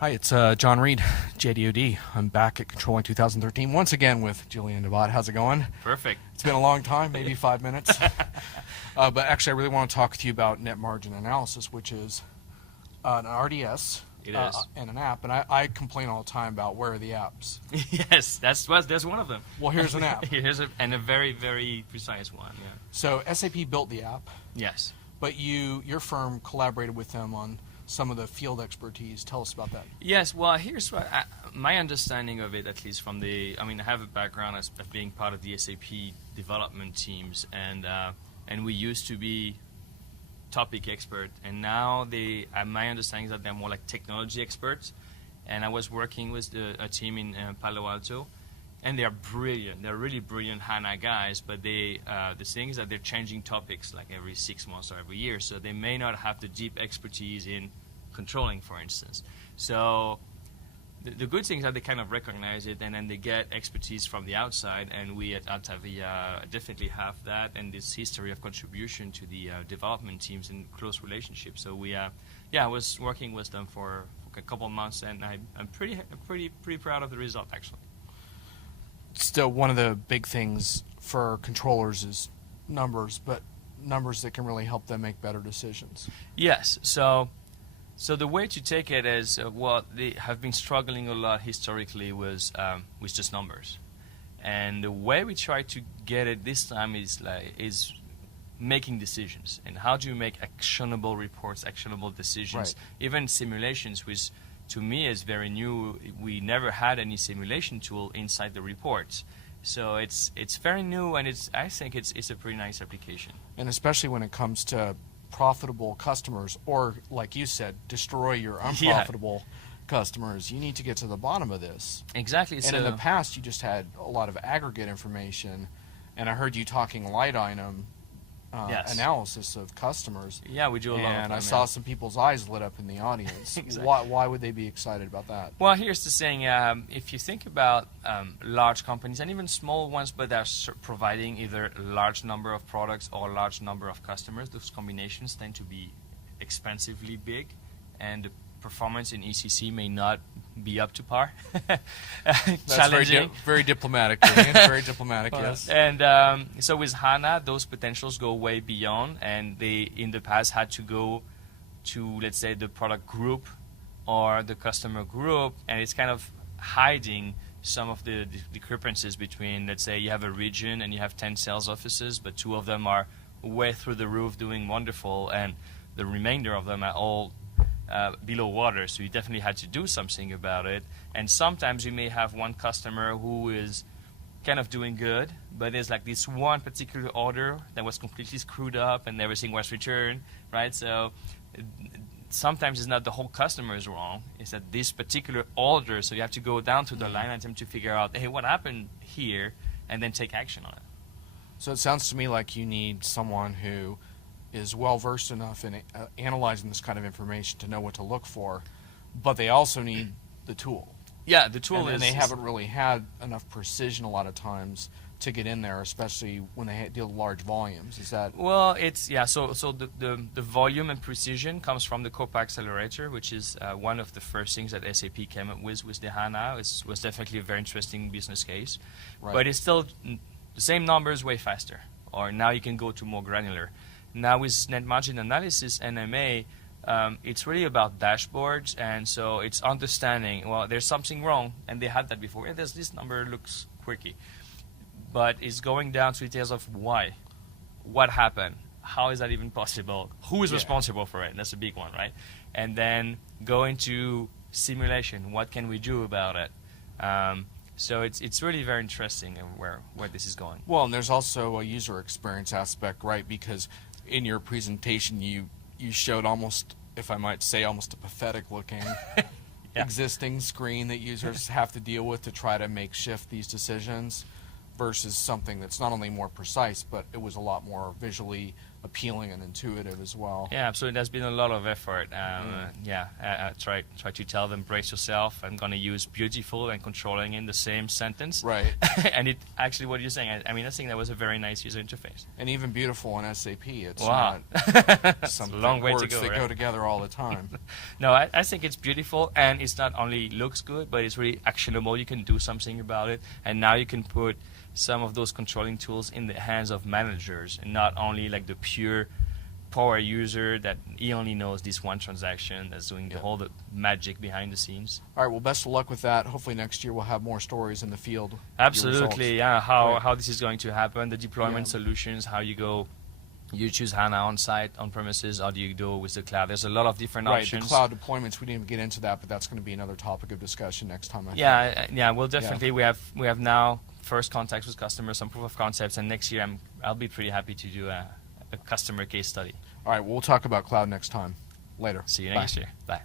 Hi, it's John Reed, JDOD. I'm back at Controlling 2013 once again with Julien Delvat. How's it going? Perfect. It's been a long time, maybe 5 minutes. But actually, I really want to talk to you about net margin analysis, which is an RDS and an app. And I complain all the time about where are the apps. Yes, there's one of them. Well, here's an app. And a very, very precise one. Yeah. So SAP built the app. Yes. But your firm collaborated with them on some of the field expertise. Tell us about that. Yes, well, here's what my understanding of it, at least from I have a background as being part of the SAP development teams, and we used to be topic expert, and now my understanding is that they're more like technology experts. And I was working with a team in Palo Alto, and they are brilliant. They're really brilliant HANA guys, but the thing is that they're changing topics like every 6 months or every year, so they may not have the deep expertise in controlling, for instance. So the good thing is that they kind of recognize it, and then they get expertise from the outside, and we at Altavia definitely have that, and this history of contribution to the development teams in close relationship. So I was working with them for a couple of months, and I'm pretty proud of the result, actually. Still, one of the big things for controllers is numbers, but numbers that can really help them make better decisions. Yes. So the way to take it is what they have been struggling a lot historically with just numbers, and the way we try to get it this time is making decisions. And how do you make actionable reports, actionable decisions, right? Even simulations, which to me is very new. We never had any simulation tool inside the reports. So it's very new, and I think it's a pretty nice application. And especially when it comes to profitable customers, or like you said, destroy your unprofitable customers, you need to get to the bottom of this. Exactly. And in the past, you just had a lot of aggregate information, and I heard you talking light item analysis of customers. Yeah, we do a lot of them. And I saw some people's eyes lit up in the audience. Exactly. Why would they be excited about that? Well, here's the thing. If you think about large companies, and even small ones, but they're providing either a large number of products or a large number of customers, those combinations tend to be expensively big, and the performance in ECC may not be up to par. That's challenging. Very diplomatic. Very diplomatic, yes. And so with HANA, those potentials go way beyond, and they in the past had to go to, let's say, the product group or the customer group, and it's kind of hiding some of the discrepancies between, let's say, you have a region and you have 10 sales offices, but 2 of them are way through the roof doing wonderful, and the remainder of them are all below water. So you definitely had to do something about it. And sometimes you may have one customer who is kind of doing good, but there's like this one particular order that was completely screwed up and everything was returned, right? So sometimes it's not the whole customer is wrong, it's that this particular order, so you have to go down to the line item to figure out, hey, what happened here, and then take action on it. So it sounds to me like you need someone who is well-versed enough in analyzing this kind of information to know what to look for, but they also need the tool. Yeah, the tool and they haven't really had enough precision a lot of times to get in there, especially when they deal with large volumes. Is that? Well, so the volume and precision comes from the COPA accelerator, which is one of the first things that SAP came up with the HANA. It was definitely a very interesting business case, right. But it's still the same numbers way faster, or now you can go to more granular. Now with net margin analysis, NMA, it's really about dashboards, and so it's understanding, well, there's something wrong, and they had that before. Yeah, this number looks quirky. But it's going down to details of why. What happened? How is that even possible? Who is responsible for it? That's a big one, right? And then go into simulation. What can we do about it? So it's really very interesting where this is going. Well, and there's also a user experience aspect, right? Because in your presentation, you showed almost, if I might say, almost a pathetic-looking existing screen that users have to deal with to try to shift these decisions, versus something that's not only more precise, but it was a lot more visually appealing and intuitive as well. Yeah, absolutely. There's been a lot of effort. Try to tell them brace yourself. I'm going to use beautiful and controlling in the same sentence. Right. And it actually, what you're saying, I think that was a very nice user interface. And even beautiful in SAP. It's Wow. not something a long way to words go, that right? go together all the time. No, I think it's beautiful, and it's not only looks good, but it's really actionable. You can do something about it, and now you can put some of those controlling tools in the hands of managers, and not only like the pure power user that he only knows this one transaction that's doing the whole magic behind the scenes. All right, well, best of luck with that. Hopefully next year we'll have more stories in the field. Absolutely, yeah. Right. How this is going to happen, the deployment solutions, how you go. You choose HANA on site, on premises, or do you do it with the cloud? There's a lot of different options. Right, the cloud deployments, we didn't even get into that, but that's going to be another topic of discussion next time. I think. Yeah, we'll definitely. We have now first contacts with customers, some proof of concepts, and next year I'll be pretty happy to do a customer case study. All right, well, we'll talk about cloud next time. Later. See you Bye. next year. Bye.